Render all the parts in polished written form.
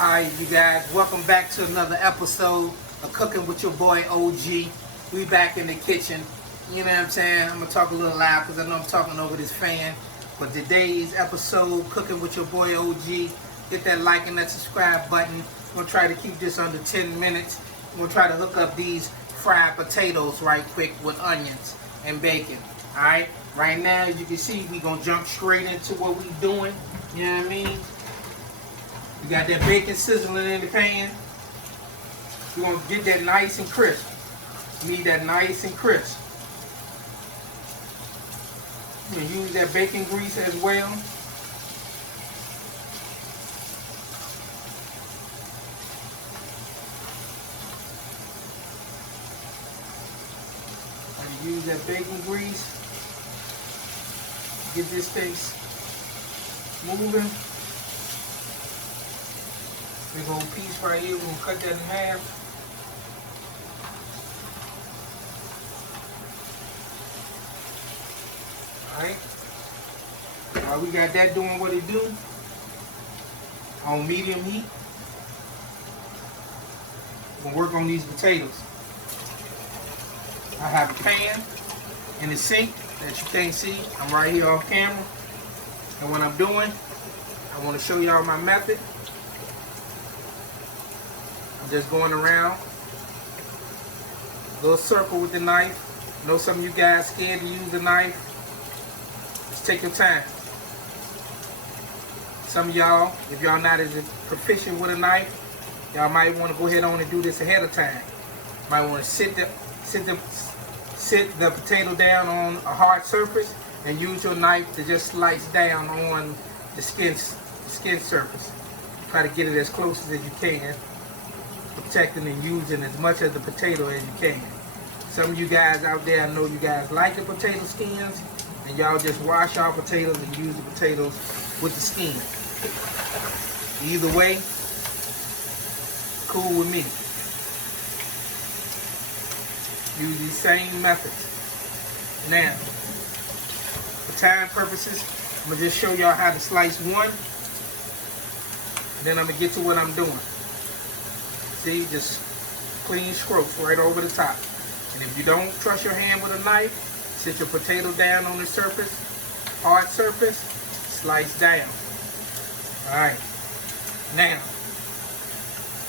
Alright, you guys, welcome back to another episode of Cooking with your boy OG. We back in the kitchen. You know what I'm saying? I'm going to talk a little loud because I know I'm talking over this fan. But today's episode, Cooking with your boy OG, hit that like and that subscribe button. I'm going to try to keep this under 10 minutes. I'm going to try to hook up these fried potatoes right quick with onions and bacon. Alright, right now, as you can see, we're going to jump straight into what we're doing. You know what I mean? We got that bacon sizzling in the pan. We're going to get that nice and crisp. You need that nice and crisp. You can use that bacon grease as well. And use that bacon grease. Get this thing moving. Big old piece right here, we're going to cut that in half. Alright. We got that doing what it do. On medium heat. We're going to work on these potatoes. I have a pan in the sink that you can't see. I'm right here off camera. And what I'm doing, I want to show y'all my method. Just going around, little circle with the knife. I know some of you guys scared to use the knife. Just take your time. Some of y'all, if y'all not as proficient with a knife, y'all might want to go ahead on and do this ahead of time. Might want to sit the potato down on a hard surface and use your knife to just slice down on the skin surface. Try to get it as close as you can. Protecting and using as much of the potato as you can. Some of you guys out there, I know you guys like the potato skins, and y'all just wash our potatoes and use the potatoes with the skin. Either way, cool with me. Use these same methods. Now, for time purposes, I'm going to just show y'all how to slice one, and then I'm going to get to what I'm doing. See, just clean strokes right over the top. And if you don't trust your hand with a knife, sit your potato down on the surface, hard surface, slice down. Alright. Now,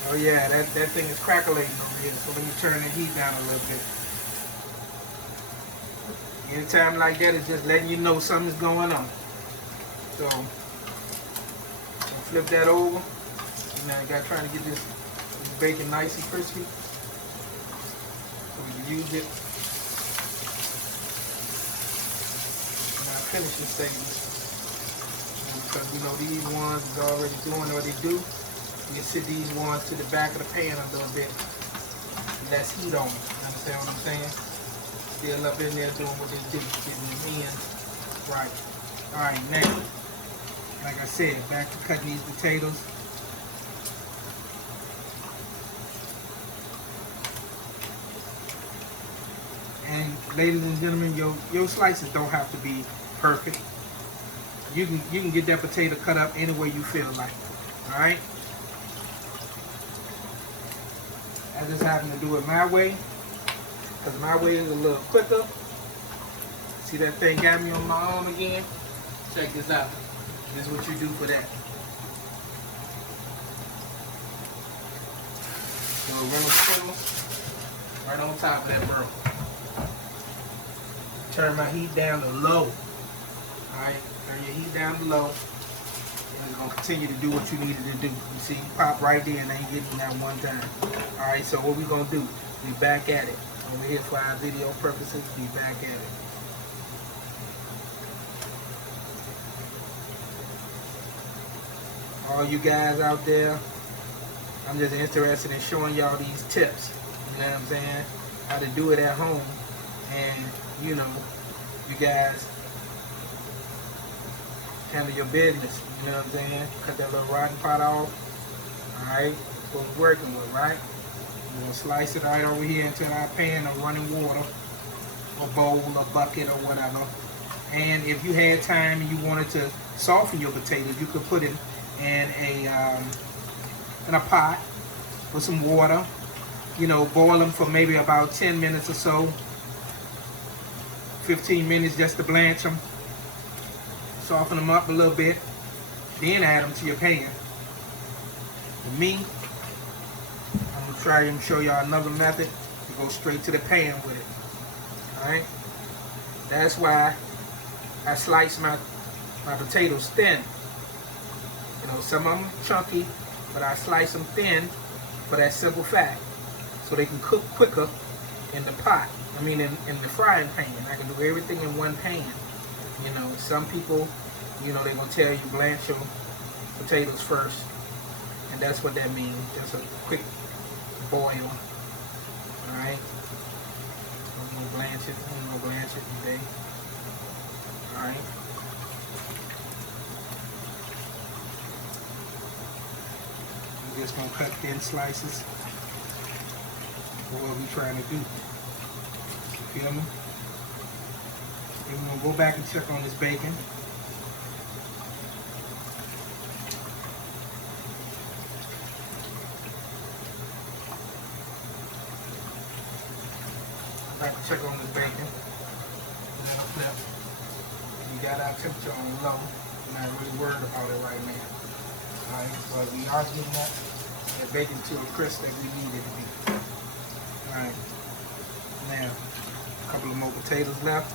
oh yeah, that thing is crackling over here, so let me turn the heat down a little bit. Anytime like that, it's just letting you know something's going on. So, flip that over. Now I got trying to get this bacon nice and crispy, so we can use it in our finishing stages. Because we know these ones is already doing what they do, we can sit these ones to the back of the pan a little bit. Less heat on them. You understand what I'm saying? Still up in there doing what they do, getting them in right. Alright, now, like I said, back to cutting these potatoes. And ladies and gentlemen, your slices don't have to be perfect. You can get that potato cut up any way you feel like. Alright? I just happen to do it my way, because my way is a little quicker. See that thing got me on my arm again? Check this out. This is what you do for that. So Reynolds squirrel right on top of that burl. Turn my heat down to low. Alright, turn your heat down to low. And it's going to continue to do what you needed to do. You see, you pop right there and ain't getting that one time. Alright, so what we going to do? We back at it. Over here for our video purposes, we back at it. All you guys out there, I'm just interested in showing y'all these tips. You know what I'm saying? How to do it at home. And, you know, you guys handle your business. You know what I'm saying? Cut that little rotten pot off. Alright? That's what we're working with, right? We're going to slice it right over here into our pan of running water, a bowl, a bucket, or whatever. And if you had time and you wanted to soften your potatoes, you could put it in a in a pot with some water. You know, boil them for maybe about 10 minutes or so. 15 minutes just to blanch them. Soften them up a little bit. Then add them to your pan. For me, I'm going to try and show y'all another method to go straight to the pan with it. Alright? That's why I slice my potatoes thin. You know, some of them chunky, but I slice them thin for that simple fact. So they can cook quicker in the pot. I mean, in the frying pan. I can do everything in one pan. You know, some people, you know, they're going to tell you blanch your potatoes first. And that's what that means. Just a quick boil. Alright? I'm going to blanch it. I'm going to blanch it today. Alright? I'm just going to cut thin slices. What are we trying to do? You feel me? And we're going to go back and check on this bacon. Back and check on this bacon. And then I'll flip. We got our temperature on low. We're not really worried about it right now. Alright, but we are getting that bacon to a crisp that we need it to be. Alright, now a couple of more potatoes left,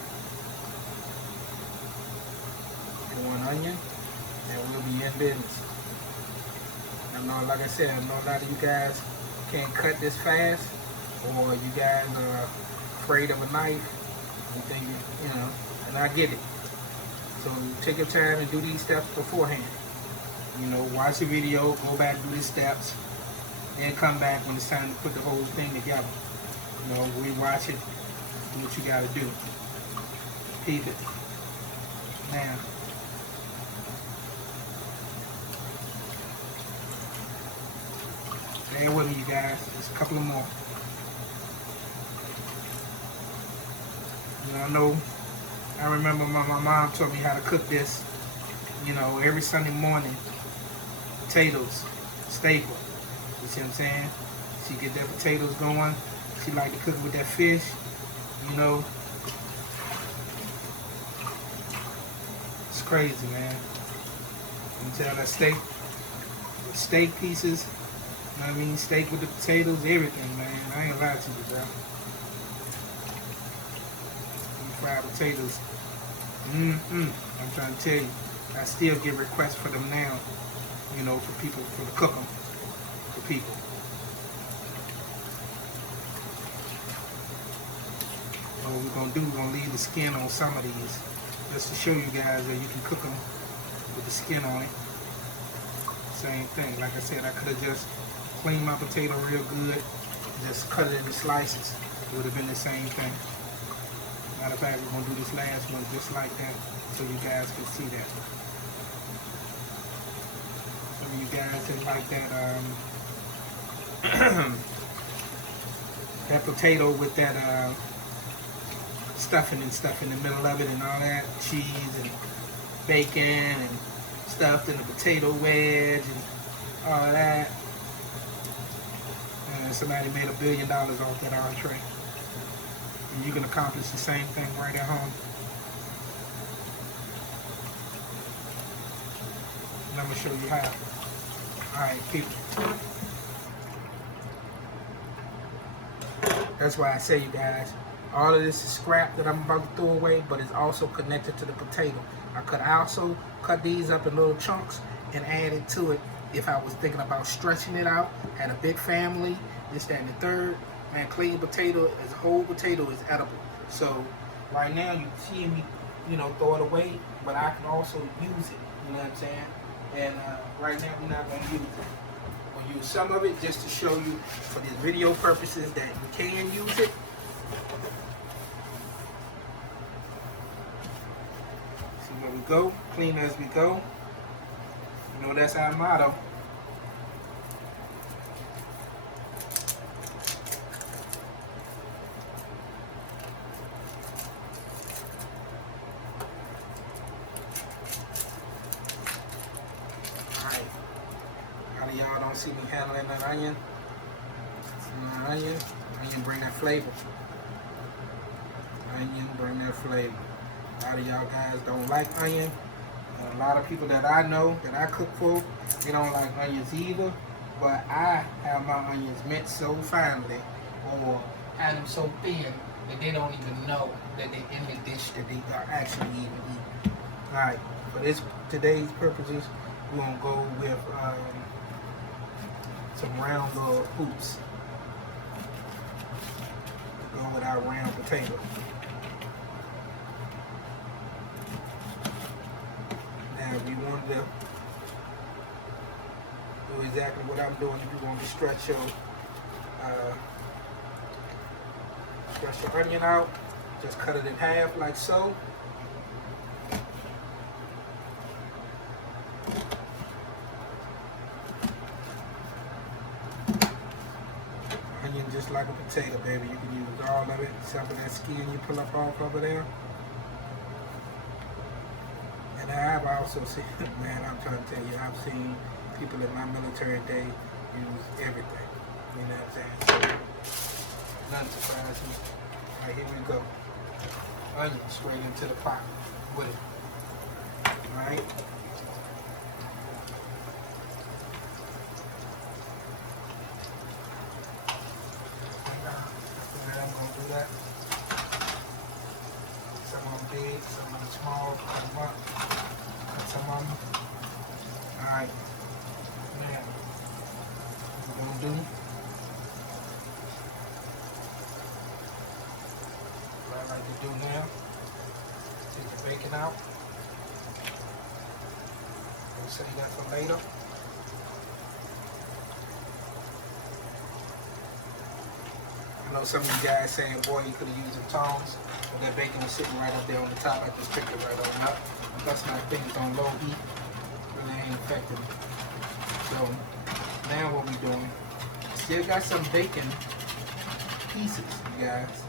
and one onion, and we'll be in business. I know, like I said, I know a lot of you guys can't cut this fast, or you guys are afraid of a knife, you think, you know, and I get it. So take your time and do these steps beforehand. You know, watch the video, go back, do these steps, then come back when it's time to put the whole thing together. You know, rewatch it, do what you gotta do. Keep it. Now, bear with me, you guys. Just a couple of more. You know, I remember my mom taught me how to cook this, you know, every Sunday morning. Potatoes, staple. You see what I'm saying? She get that potatoes going. She like to cook with that fish, you know. It's crazy, man. You can tell that steak pieces, you know what I mean? Steak with the potatoes, everything, man. I ain't gonna lie to you, bro. Fried potatoes. I'm trying to tell you. I still get requests for them now, you know, for people, to cook them for people. So what we're going to do, we're going to leave the skin on some of these, just to show you guys that you can cook them with the skin on it. Same thing. Like I said, I could have just cleaned my potato real good, just cut it into slices. It would have been the same thing. Matter of fact, we're going to do this last one just like that, so you guys can see that. Some of you guys that like that, that potato with that stuffing and stuff in the middle of it and all that, cheese and bacon and stuffed in the potato wedge and all that. And somebody made $1 billion off that entree. And you can accomplish the same thing right at home. And I'm going to show you how. Alright, people. That's why I say, you guys, all of this is scrap that I'm about to throw away, but it's also connected to the potato. I could also cut these up in little chunks and add it to it if I was thinking about stretching it out, had a big family, this, that, and the third. Man, clean potato, as a whole potato, is edible. So right now you see me, you know, throw it away, but I can also use it. You know what I'm saying? And right now we're not going to use it. We'll use some of it just to show you for these video purposes that you can use it. See where we go, clean as we go. You know, that's our motto. don't see me handling that onion. Onion bring that flavor. Onion bring that flavor. A lot of y'all guys don't like onion. And a lot of people that I know, that I cook for, they don't like onions either. But I have my onions minced so finely, or have them so thin, that they don't even know that they're in the dish that they are actually even eating. Alright, for today's purposes, we're going to go with some round little hoops to go with our round potato. Now, if you wanted to do exactly what I'm doing, if you want to stretch your onion out, just cut it in half like so. Onion just like a potato, baby. You can use all of it. Some of that skin you pull up off over there. And I've also seen, man, I'm trying to tell you, I've seen people in my military day use everything. You know what I'm saying? So, nothing surprises me. All right, here we go. Onion straight into the pot with it. All right. I'm going to do that. Some of them big, some of them small, cut them up. Cut some of them. All right. Now, what we're going to do, what I like to do now, take the bacon out. We'll save that for later. I know some of you guys saying, boy, you could have used the tongs, but that bacon is sitting right up there on the top. I just picked it right on up. Plus my things on low heat, really ain't affecting me. So now what we doing? Still got some bacon pieces, you guys.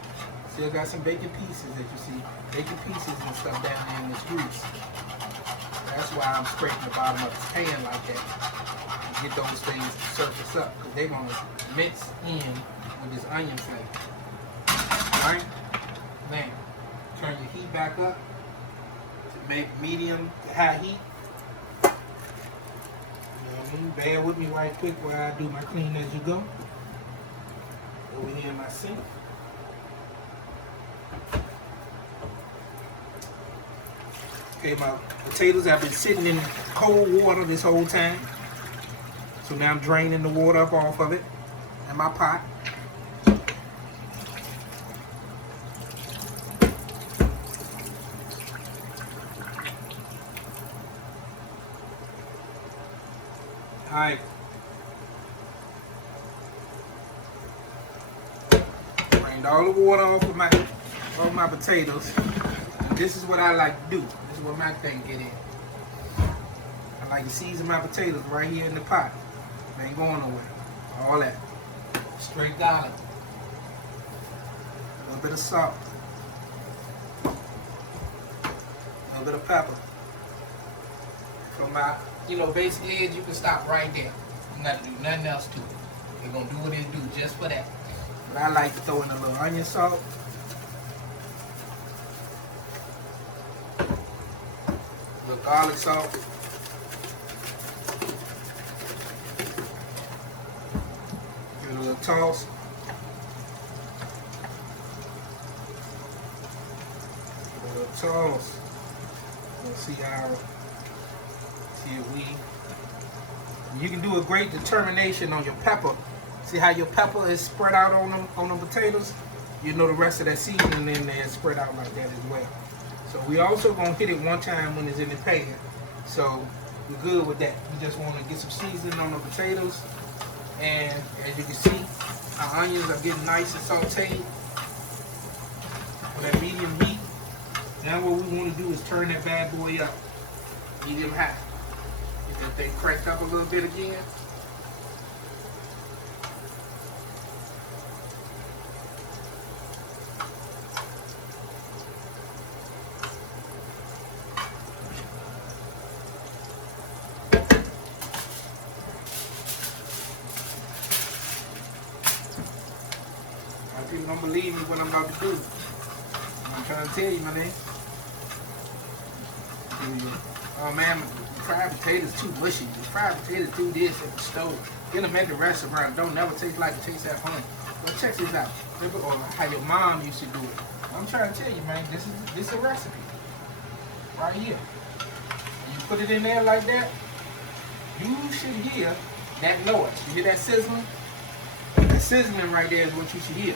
Still got some bacon pieces that you see. Bacon pieces and stuff down there in this grease. That's why I'm scraping the bottom of the pan like that. To get those things to surface up, because they're going to mince in with this onion flavor. Alright? Now, turn your heat back up to make medium to high heat. You know what I mean? Bear with me right quick while I do my clean as you go. Over here in my sink. Okay, my potatoes have been sitting in cold water this whole time. So now I'm draining the water up off of it in my pot. Alright. Drained all the water off of my potatoes. And this is what I like to do. This is what my thing get in. I like to season my potatoes right here in the pot. They ain't going nowhere. All that. Straight garlic. A little bit of salt. A little bit of pepper. For my, basic edge, you can stop right there. You got to do nothing else to it. They're going to do what it do just for that. But I like to throw in a little onion salt. A little garlic salt. Give it a little toss. Give it a little toss. We'll see how. You can do a great determination on your pepper. See how your pepper is spread out on them potatoes? You know the rest of that seasoning in there is spread out like that as well. So we also gonna hit it one time when it's in the pan. So we're good with that. We just want to get some seasoning on the potatoes. And as you can see, our onions are getting nice and sauteed with that medium heat. Now what we want to do is turn that bad boy up, medium high. Get that thing cranked up a little bit again. don't believe me what I'm about to do. I'm trying to tell you, my name. Oh man, the fried potatoes too mushy. The fried potatoes do this at the stove. Get them at the restaurant. Don't never taste like it tastes at home. Well, check this out. Or how your mom used to do it. I'm trying to tell you, man. This is a recipe right here. You put it in there like that. You should hear that noise. You hear that sizzling? That sizzling right there is what you should hear.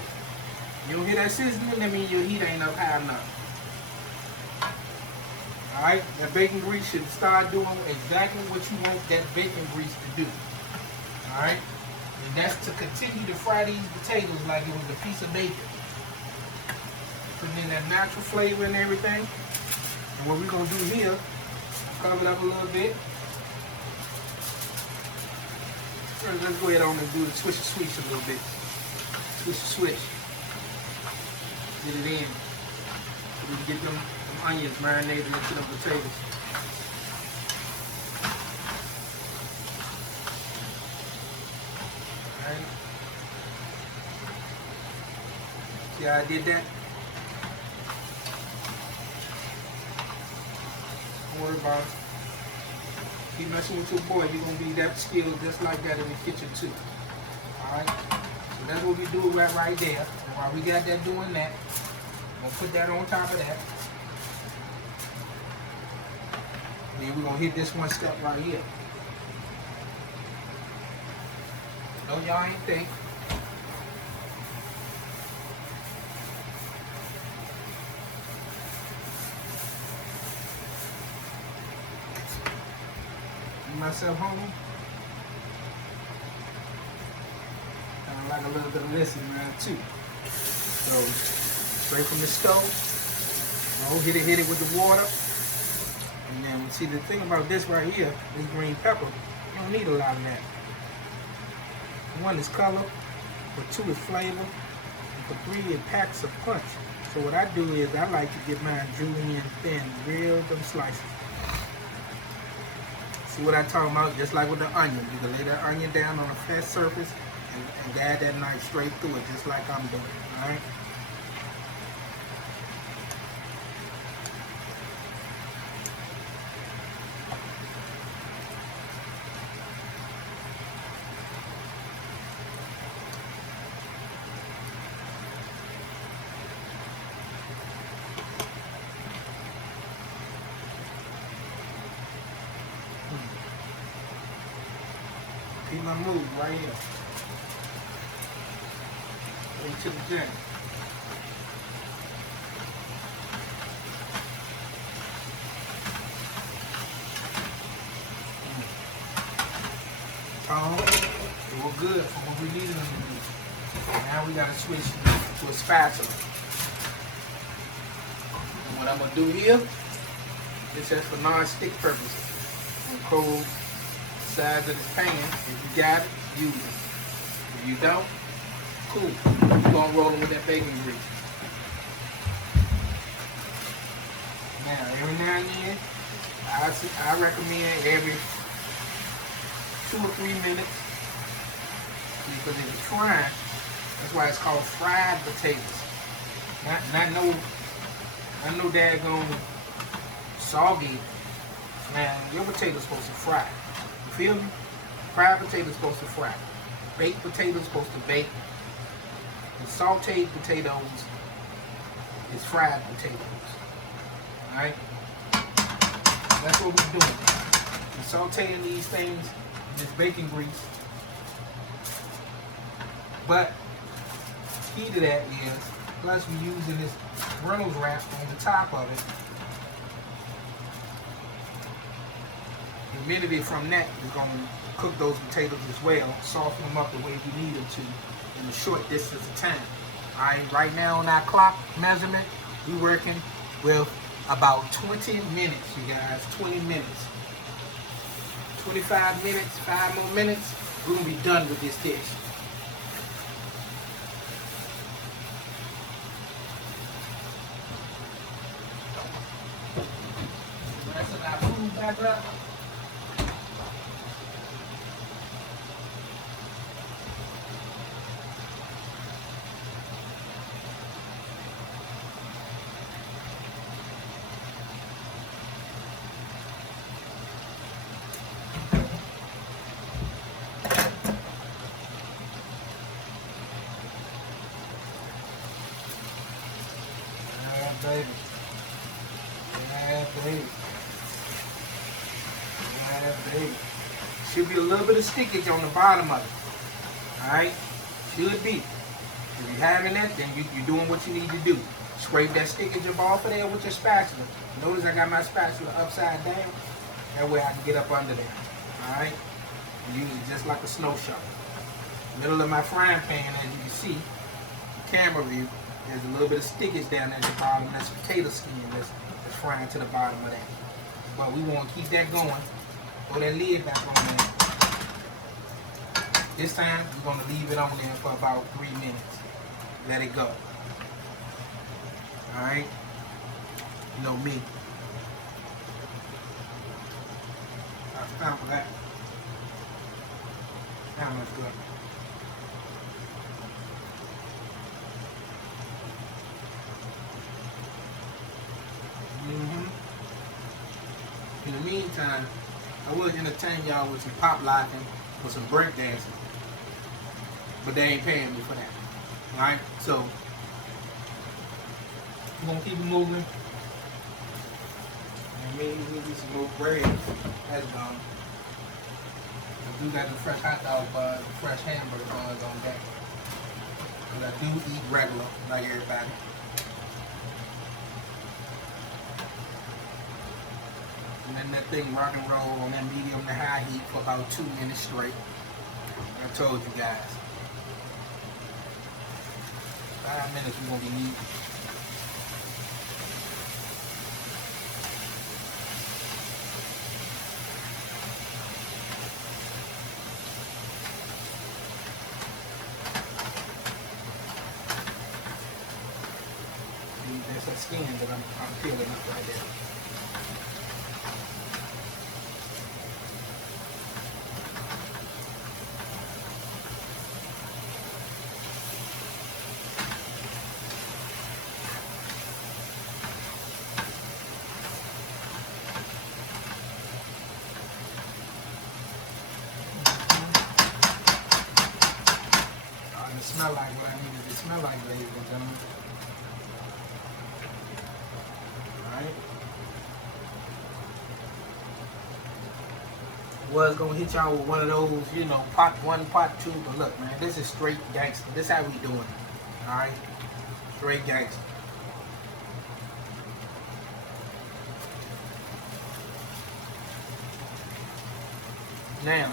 You don't hear that sizzling? That means your heat ain't up high enough. Alright, that bacon grease should start doing exactly what you want that bacon grease to do. Alright? And that's to continue to fry these potatoes like it was a piece of bacon. Putting in that natural flavor and everything. And what we're going to do here, cover it up a little bit. First, let's go ahead on and do the swish and swish a little bit. Swish and swish. Get it in. So we can get them onions marinated into the potatoes. Alright. See how I did that? Don't worry about it. Keep messing with your boy, you're going to be that skilled just like that in the kitchen too. Alright? So that's what we do right there. And while we got that doing that, we're going to put that on top of that. And then we're going to hit this one step right here. No, y'all ain't think. Myself home. I like a little bit of this in there too. So straight from the stove. Hit it with the water. And then see the thing about this right here, this green pepper, you don't need a lot of that. One is color, for two is flavor, and for three it packs a punch. So what I do is I like to get mine julienne thin, real them slices. See what I'm talking about? Just like with the onion. You can lay that onion down on a flat surface and guide that knife straight through it, just like I'm doing. Alright? Keep my move right here. Into the gym. Tone, it was good for what we needed them to do. Now we gotta switch to a spatula. And what I'm gonna do here is just for non-stick purposes. I'm gonna cold size of this pan. If you got it, use it. If you don't, cool. You're gonna roll them with that bacon grease. Now, every now and then, I recommend every 2 or 3 minutes, because if it's frying, that's why it's called fried potatoes. Not no daggone soggy. Man, your potatoes supposed to fry. Feel me? Fried potatoes supposed to fry. Baked potatoes supposed to bake. And sauteed potatoes is fried potatoes. Alright? That's what we're doing. We're sauteing these things in this bacon grease. But key to that is, plus we're using this Reynolds wrap on the top of it. Humidity from that is going to cook those potatoes as well, soften them up the way you need them to in a short distance of time. Alright, right now on our clock measurement, we're working with about 20 minutes, you guys. 20 minutes. 25 minutes, 5 more minutes, we're going to be done with this dish. Messing our food back up. should be a little bit of stickage on the bottom of it. Alright? Should be. If you're having that, then you're doing what you need to do. Scrape that stickage up off of there with your spatula. Notice I got my spatula upside down. That way I can get up under there. Alright? Use it just like a snow shovel. Middle of my frying pan, as you can see, the camera view, there's a little bit of stickage down there at the bottom. That's potato skin that's frying to the bottom of that. But we want to keep that going. Throw that lid back on there. This time, we're going to leave it on there for about 3 minutes. Let it go. Alright? You know me. That's time for that. That looks good. In the meantime, I will entertain y'all with some pop locking, with some break dancing. But they ain't paying me for that. Alright? So, we're going to keep it moving. And maybe we'll do some more bread. That's gone. I do got the fresh hot dog buns, the fresh hamburger buns on deck. But I do eat regular, like everybody. And then that thing rock and roll on that medium to high heat for about 2 minutes straight. I told you guys. 5 minutes we're going to be eating. There's that skin that I'm peeling up right there. It smell like what I needed to smell like, ladies and gentlemen. Alright. Was gonna hit y'all with one of those, you know, pot 1, pot 2, but look, man, this is straight gangster. This is how we doing it. Alright? Straight gangster. Now,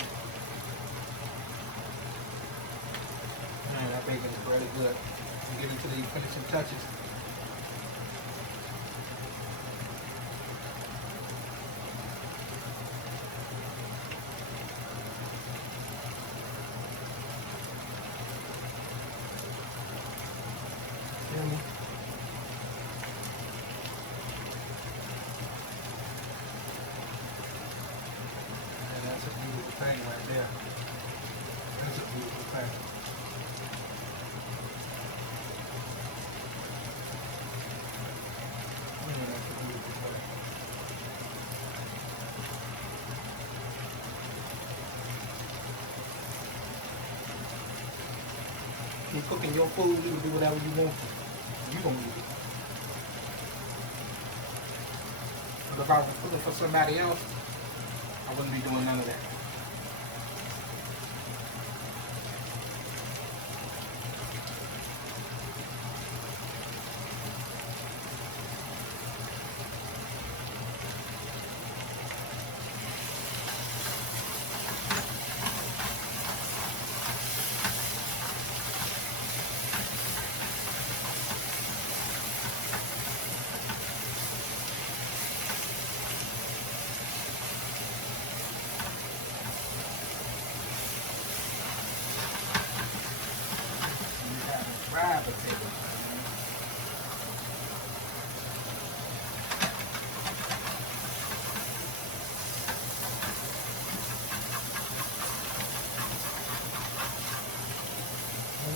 man, that bacon is really good. We'll get into the finishing touches. Thing right there. That's a beautiful thing. Yeah, that's a beautiful thing. You're cooking your food, you can do whatever you want to. You gonna eat it. But if I was cooking for somebody else, I wouldn't be doing none of that. Fried potatoes.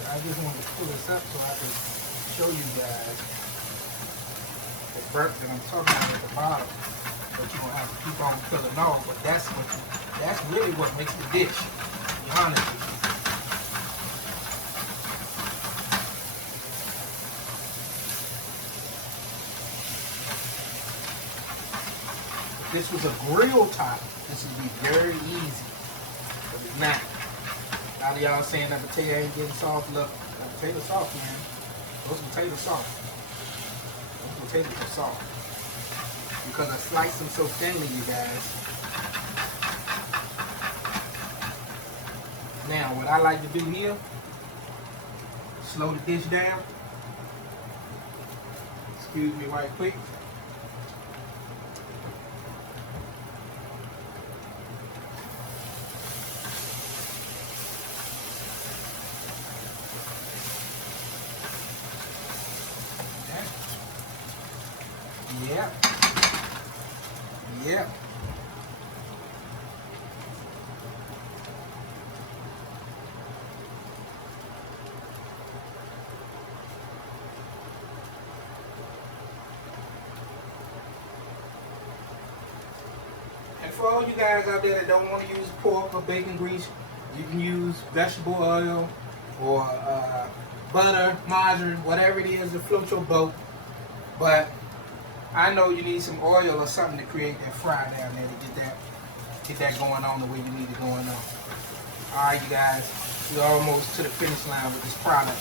I just wanted to pull this up so I can show you guys the burp that I'm talking about at the bottom. But you're gonna have to keep on peeling off. But that's really what makes the dish. To be honest with you. If this was a grill top, this would be very easy. Now, a lot of y'all saying that potato ain't getting soft. Look, the potato soft, man. Those potatoes soft. Those potatoes are soft. Because I sliced them so thinly, you guys. Now, what I like to do here, slow the dish down. Excuse me right quick. Yeah. Yeah. And for all you guys out there that don't want to use pork or bacon grease, you can use vegetable oil or butter, margarine, whatever it is to float your boat. But I know you need some oil or something to create that fry down there to get that going on the way you need it going on. Alright, you guys, we're almost to the finish line with this product.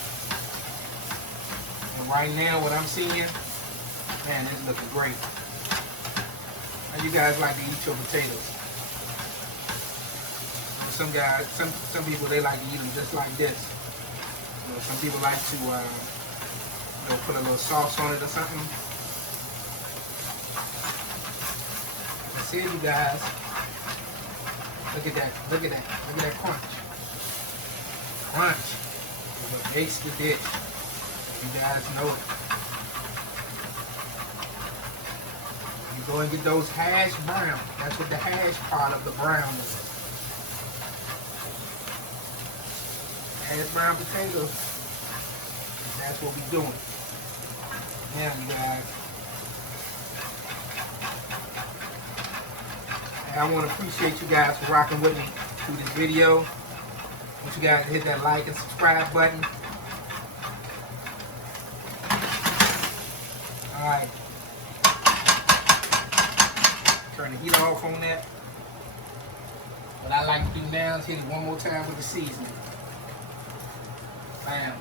And right now, what I'm seeing, man, it's looking great. How you guys like to eat your potatoes? Some guys, some people, they like to eat them just like this. You know, some people like to put a little sauce on it or something. See you guys. Look at that. Look at that. Look at that crunch. Crunch is what makes the dish. You guys know it. You go and get those hash brown. That's what the hash part of the brown is. Hash brown potatoes. That's what we're doing. Now, you guys. I want to appreciate you guys for rocking with me through this video. I want you guys to hit that like and subscribe button. Alright. Turn the heat off on that. What I like to do now is hit it one more time with the seasoning. Bam.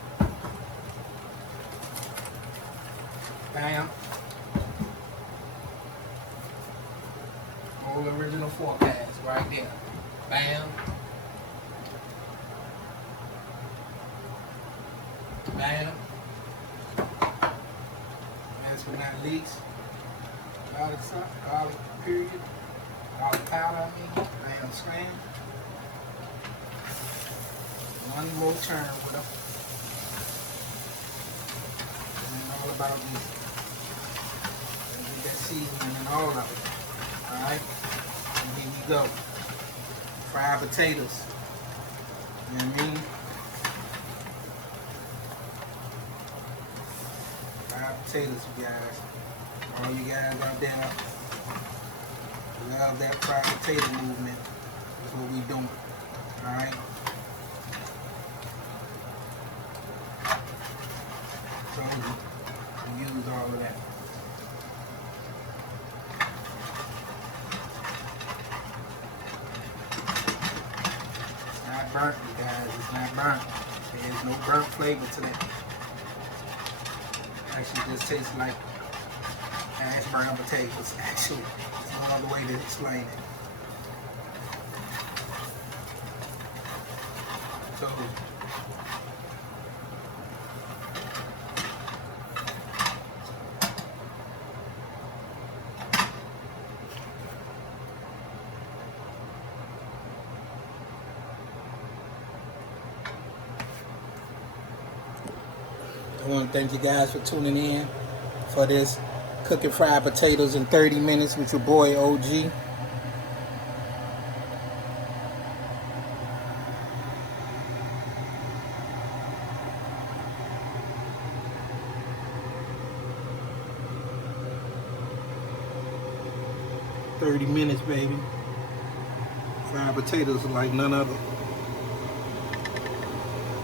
Bam. Old original forecast right there. Bam. Bam. Last but not least, garlic period. Garlic powder, I mean. Bam, slam. One more turn with them. And all about this. Get that seasoning and all of it. Alright? And here you go. Fried potatoes. You know what I mean? Fried potatoes, you guys. All you guys out there love that fried potato movement. That's what we doing. Alright? So we use all of that. Burnt, you guys, it's not burnt. There's no burnt flavor to that. Actually, just tastes like hash brown potatoes. Actually, it's no other way to explain it. So, I want to thank you guys for tuning in for this cooking fried potatoes in 30 minutes with your boy OG. $30, baby. Fried potatoes are like none other.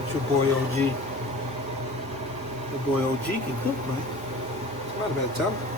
It's your boy OG. Your boy OG can cook, man. Somebody better tell him.